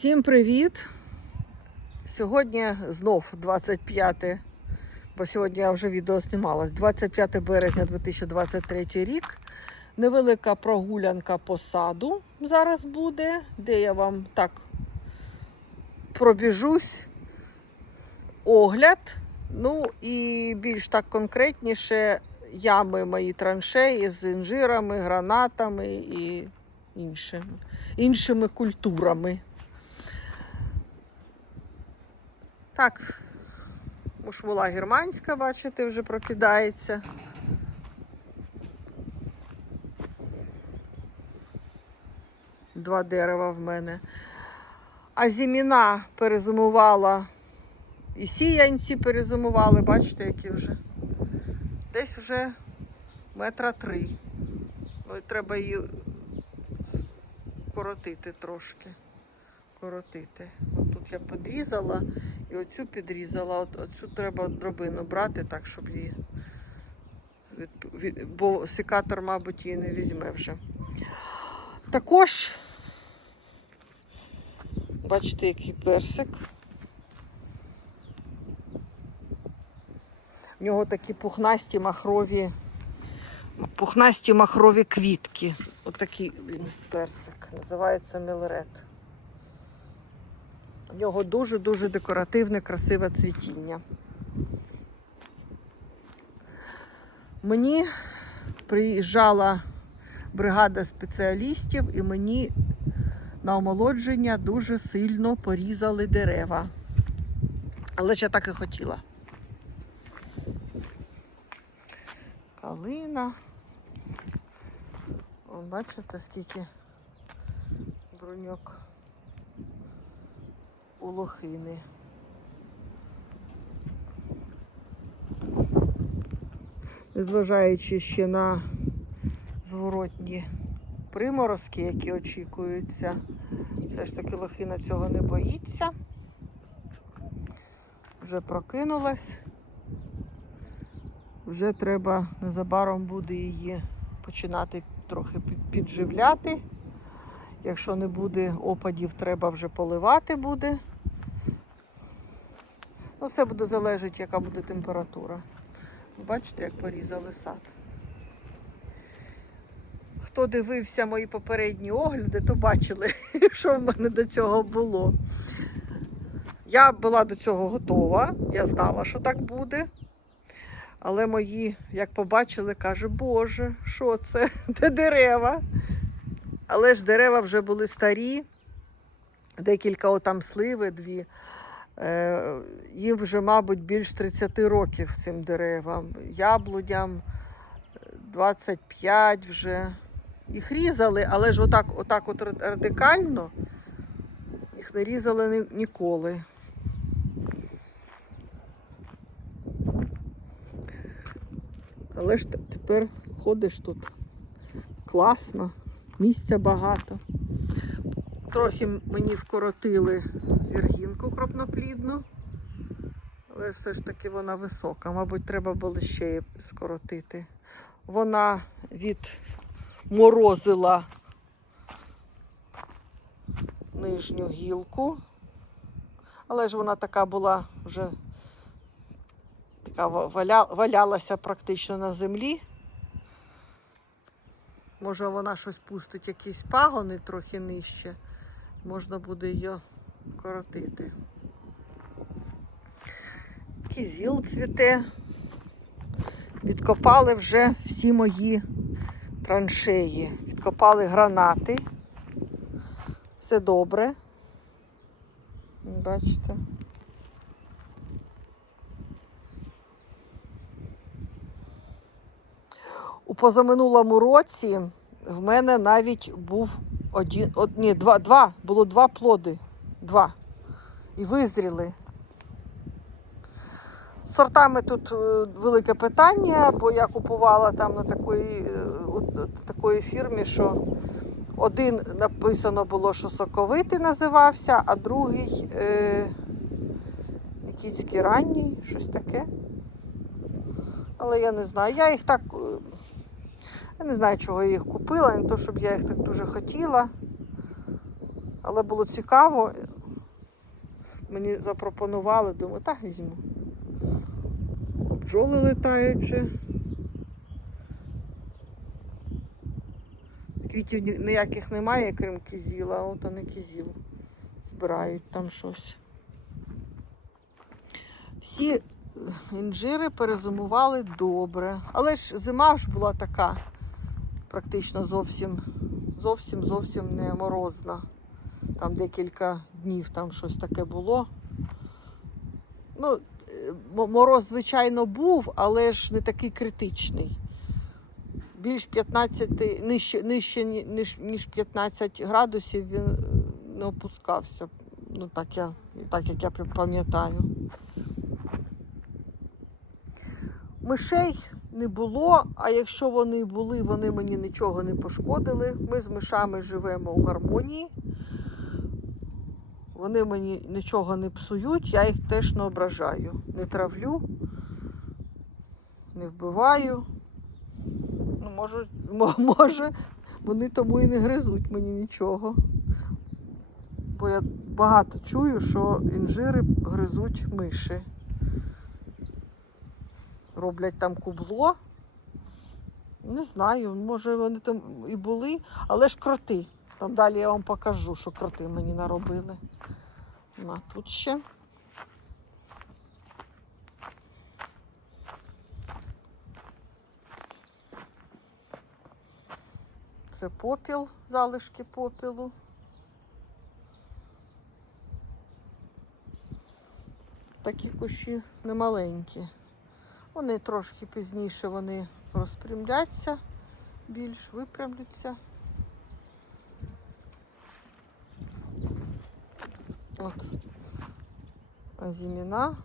Всім привіт! Сьогодні знов 25, бо сьогодні я вже відео знімалась. 25 березня 2023 рік. Невелика прогулянка по саду зараз буде, де я вам так пробіжусь, огляд. Ну і більш так конкретніше ями мої траншеї з інжирами, гранатами і іншими, іншими культурами. Так, мушмула германська, бачите, вже прокидається. Два дерева в мене. А зіміна перезимувала. І сіянці перезимували, бачите, які вже. Десь вже метра три. Ну, треба її коротити трошки. Коротити. От тут я підрізала і оцю підрізала. От, оцю треба дробину брати так, щоб її. Від, від, бо секатор, мабуть, її не візьме вже. Також, бачите, який персик. В нього такі пухнасті махрові, пухнасті махрові квітки. Отакий він персик. Називається мілред. В нього дуже-дуже декоративне, красиве цвітіння. Мені приїжджала бригада спеціалістів і мені на омолодження дуже сильно порізали дерева. Але ж я так і хотіла. Калина. Бачите, скільки бруньок у лохини. Незважаючи ще на зворотні приморозки, які очікуються, все ж таки лохина цього не боїться. Вже прокинулась. Вже треба незабаром буде її починати трохи підживляти. Якщо не буде опадів, треба вже поливати буде. Все буде залежати, яка буде температура. Бачите, як порізали сад. Хто дивився мої попередні огляди, то бачили, що в мене до цього було. Я була до цього готова, я знала, що так буде. Але мої, як побачили, каже, Боже, що це? Де дерева? Але ж дерева вже були старі, декілька отам сливи, дві. Е, їм вже, мабуть, більш 30 років цим деревам. Яблудям е, 25 вже. Їх різали, але ж отак, отак от радикально їх не різали ні- ніколи. Але ж тепер ходиш тут класно, місця багато. Трохи мені вкоротили віргінку кропноплідну, але все ж таки вона висока. Мабуть, треба було ще її скоротити. Вона відморозила нижню гілку, але ж вона така була вже така валя, валялася практично на землі. Може вона щось пустить, якісь пагони трохи нижче. Можна буде її коротити. Кізіл цвіте. Відкопали вже всі мої траншеї. Відкопали гранати. Все добре. Бачите. У позаминулому році в мене навіть був один, од, ні, два, два, було два плоди. Два. І визріли. Сортами тут е, велике питання, бо я купувала там на такої, е, такої фірмі, що один написано було, що соковитий називався, а другий е, Нікітський ранній, щось таке. Але я не знаю. Я їх так. е, Я не знаю, чого я їх купила, не то, щоб я їх так дуже хотіла. Але було цікаво. Мені запропонували, думаю, так візьму. Бджоли летають вже. Квітів ніяких немає, крім кізіла, а от вони кізіл збирають там щось. Всі е, інжири перезимували добре. Але ж зима ж була така, практично зовсім, зовсім зовсім не морозна. Там декілька днів там щось таке було. Ну, е, мороз, звичайно, був, але ж не такий критичний. Більш 15, нижче, нижче ніж, ніж 15 градусів він е, не опускався. Ну, так, я, так як я пам'ятаю. Мишей не було, а якщо вони були, вони мені нічого не пошкодили. Ми з мишами живемо у гармонії. Вони мені нічого не псують, я їх теж не ображаю. Не травлю, не вбиваю. Ну, може, може, вони тому і не гризуть мені нічого. Бо я багато чую, що інжири гризуть миші. Роблять там кубло. Не знаю, може вони там і були, але ж кроти. Там далі я вам покажу, що кроти мені наробили. А тут ще. Це попіл, залишки попілу. Такі кущі немаленькі. Вони трошки пізніше вони розпрямляться, більш випрямляться. От азіміна.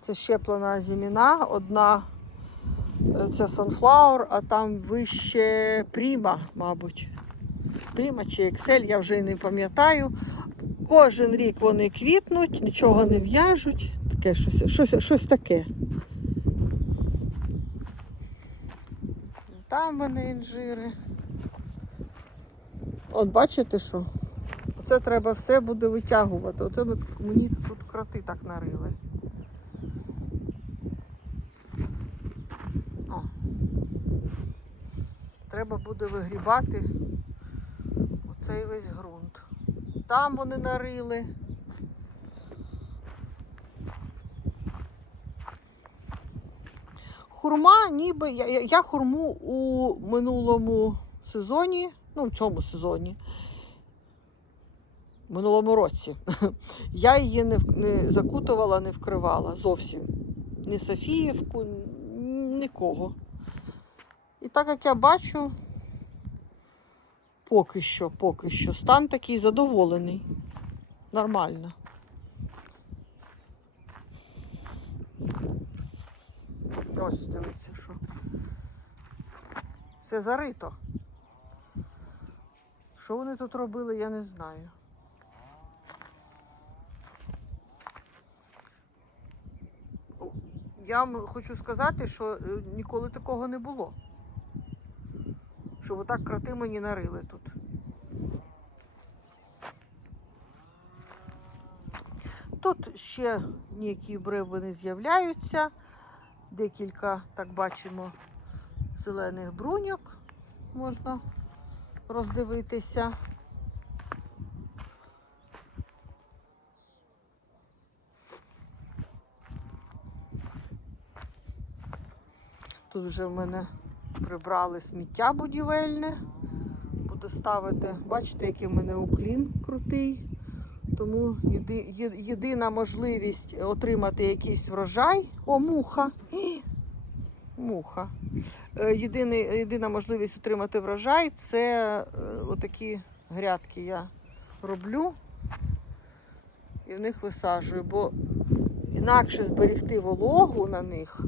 Це щеплена азіміна, одна це Sunflower, а там вище Пріма, мабуть. Пріма чи Excel, я вже й не пам'ятаю. Кожен рік вони квітнуть, нічого не в'яжуть. Таке щось, щось, щось таке. Там вони інжири. От бачите що? Оце треба все буде витягувати. Оце мені тут кроти так нарили. О. Треба буде вигрібати оцей весь ґрунт. Там вони нарили. Хурма, ніби я, я, хурму у минулому сезоні, ну в цьому сезоні, минулому році. Я її не, не закутувала, не вкривала зовсім. Ні Софіївку, нікого. І так як я бачу, поки що, поки що, стан такий задоволений. Нормально. Ось дивіться, що. Все зарито. Що вони тут робили, я не знаю. О, Я вам хочу сказати, що е, ніколи такого не було. Щоб отак кроти мені нарили тут. Тут ще ніякі бреби не з'являються. Декілька, так бачимо, зелених бруньок можна роздивитися. Тут вже в мене прибрали сміття будівельне. Буду ставити, бачите, який в мене уклін крутий. Тому єдина можливість отримати якийсь врожай. О, муха. Муха. Е, Єдиний, єдина можливість отримати врожай це е, отакі грядки я роблю і в них висаджую, бо інакше зберегти вологу на них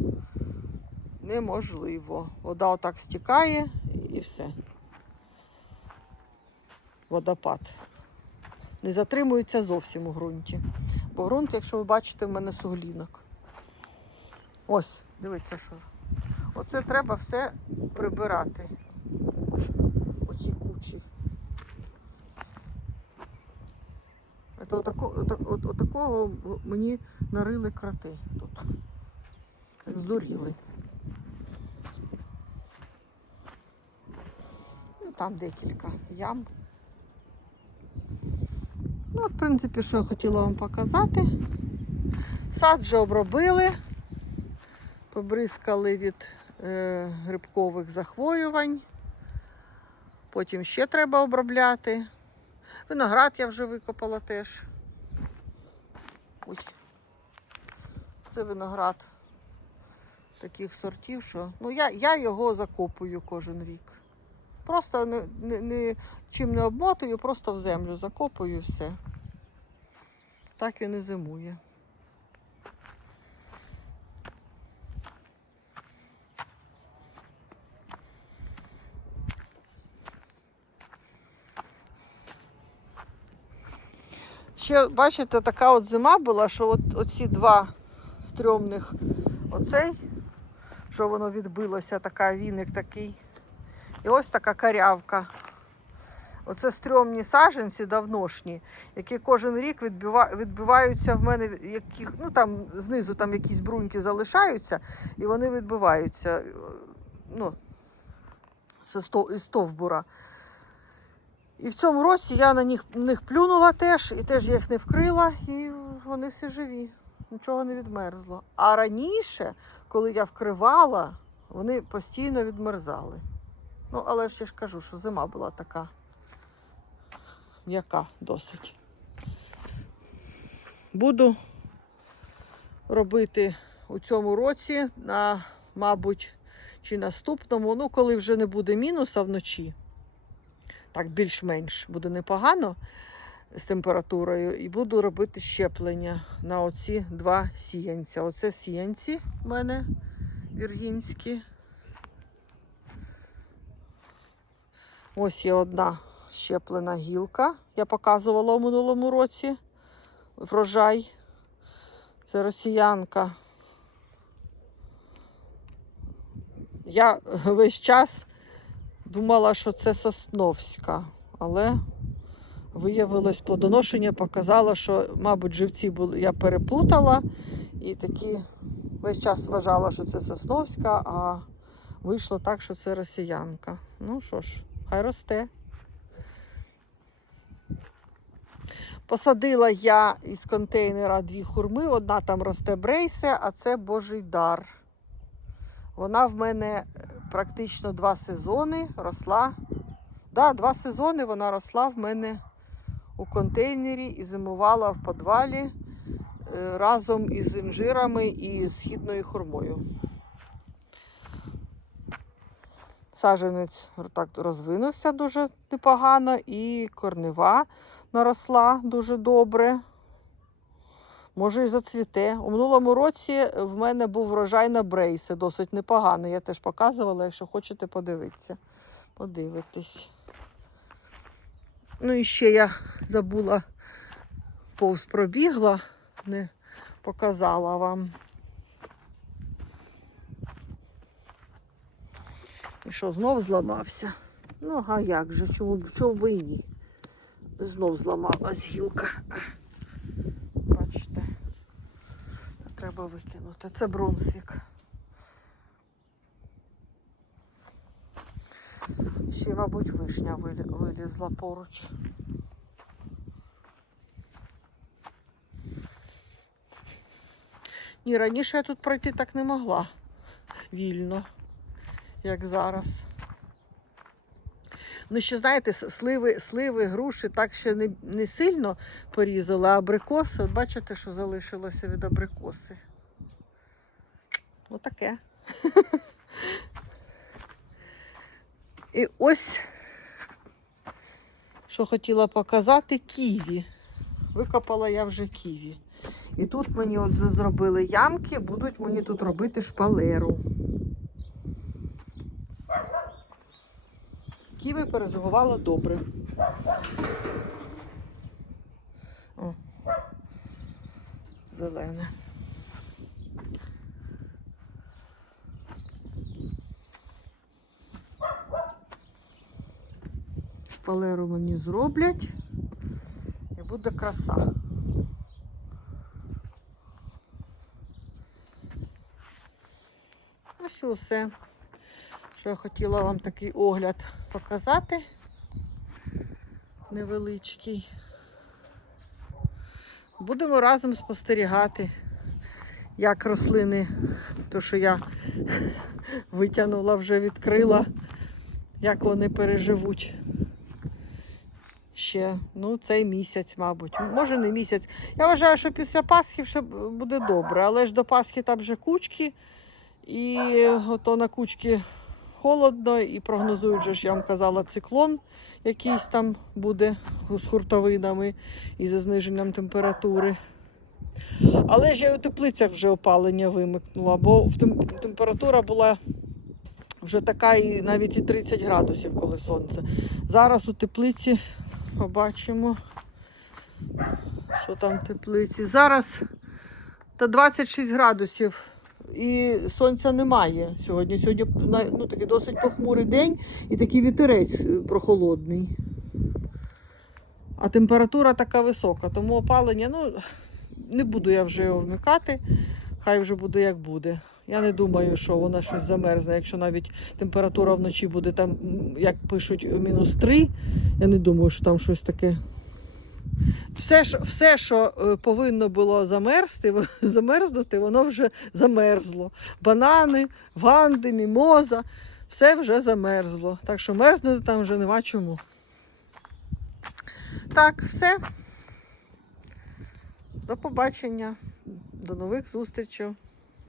неможливо. Вода отак стікає і все. Водопад. Не затримується зовсім у ґрунті. Бо ґрунт, якщо ви бачите, в мене суглінок. Ось, дивіться, що. Оце треба все прибирати. Оці кучі. Це отако, отак- от, отакого мені нарили кроти тут. Здуріли. Там декілька ям. Ну, от, в принципі, що я хотіла вам показати. Сад вже обробили, побризкали від е, грибкових захворювань. Потім ще треба обробляти. Виноград я вже викопала теж. Ой. Це виноград таких сортів, що ну, я, я його закопую кожен рік. Просто не, не, не, чим не обмотую, просто в землю закопую і все. Так він і зимує. Ще, бачите, така от зима була, що от оці два стрьомних, оцей, що воно відбилося, така віник такий. І ось така карявка. Оце стрьомні саженці давношні, які кожен рік відбива- відбиваються в мене, яких, ну там знизу там якісь бруньки залишаються, і вони відбиваються е, ну, із стовбура. І в цьому році я на них, них плюнула теж, і теж я їх не вкрила, і вони всі живі. Нічого не відмерзло. А раніше, коли я вкривала, вони постійно відмерзали. Ну, але ж я ж кажу, що зима була така м'яка досить. Буду робити у цьому році, на, мабуть, чи наступному, ну, коли вже не буде мінуса вночі так більш-менш буде непогано з температурою, і буду робити щеплення на оці два сіянця. Оце сіянці в мене віргінські. Ось є одна щеплена гілка. Я показувала у минулому році врожай. Це росіянка. Я весь час Думала, що це Сосновська, але виявилось плодоношення, показало, що, мабуть, живці були, я переплутала і такі весь час вважала, що це Сосновська, а вийшло так, що це росіянка. Ну що ж, хай росте. Посадила я із контейнера дві хурми. Одна там росте брейсе, а це Божий дар. Вона в мене практично два сезони росла. Да, два сезони вона росла в мене у контейнері і зимувала в підвалі е, разом із інжирами і східною хурмою. Саженець так розвинувся дуже непогано, і корнева наросла дуже добре. Може і зацвіте. У минулому році в мене був врожай на брейси, досить непоганий. Я теж показувала, якщо хочете подивитися. Подивитись. Ну і ще я забула, повз пробігла, не показала вам. Що, знов зламався? Ну, а як же? Чому, чому би і ні? Знов зламалась гілка. Бачите, треба викинути. Це бронзик. Ще, мабуть, вишня вилізла поруч. Ні, раніше я тут пройти так не могла вільно, як зараз. Ну, ще знаєте, сливи, сливи, груші так ще не, не сильно порізали, а абрикоси, от бачите, що залишилося від абрикоси. Отаке. І ось, що хотіла показати, ківі. Викопала я вже ківі. І тут мені от зробили ямки, будуть мені тут робити шпалеру. Ківи перезагувала добре. О, зелене. Шпалеру мені зроблять. І буде краса. Ну що, все, що я хотіла вам такий огляд показати. Невеличкий. Будемо разом спостерігати, як рослини, то що я витягнула, вже відкрила, як вони переживуть. Ще, ну, цей місяць, мабуть. Може не місяць. Я вважаю, що після Пасхи все буде добре, але ж до Пасхи там вже кучки. І ото на кучки холодно, і прогнозують, же ж, я вам казала, циклон якийсь там буде з хуртовинами і за зниженням температури. Але ж я у теплицях вже опалення вимикнула, бо температура була вже така і навіть і 30 градусів, коли сонце. Зараз у теплиці побачимо, що там в теплиці. Зараз та 26 градусів. І сонця немає сьогодні. Сьогодні ну, такий досить похмурий день і такий вітерець е, прохолодний. А температура така висока, тому опалення, ну, не буду я вже його вмикати, хай вже буде як буде. Я не думаю, що вона щось замерзне, якщо навіть температура вночі буде там, як пишуть, мінус 3. Я не думаю, що там щось таке. Все, що, все, що повинно було замерзти, замерзнути, воно вже замерзло. Банани, ванди, мімоза, все вже замерзло. Так що мерзнути там вже нема чому. Так, все. До побачення. До нових зустрічей.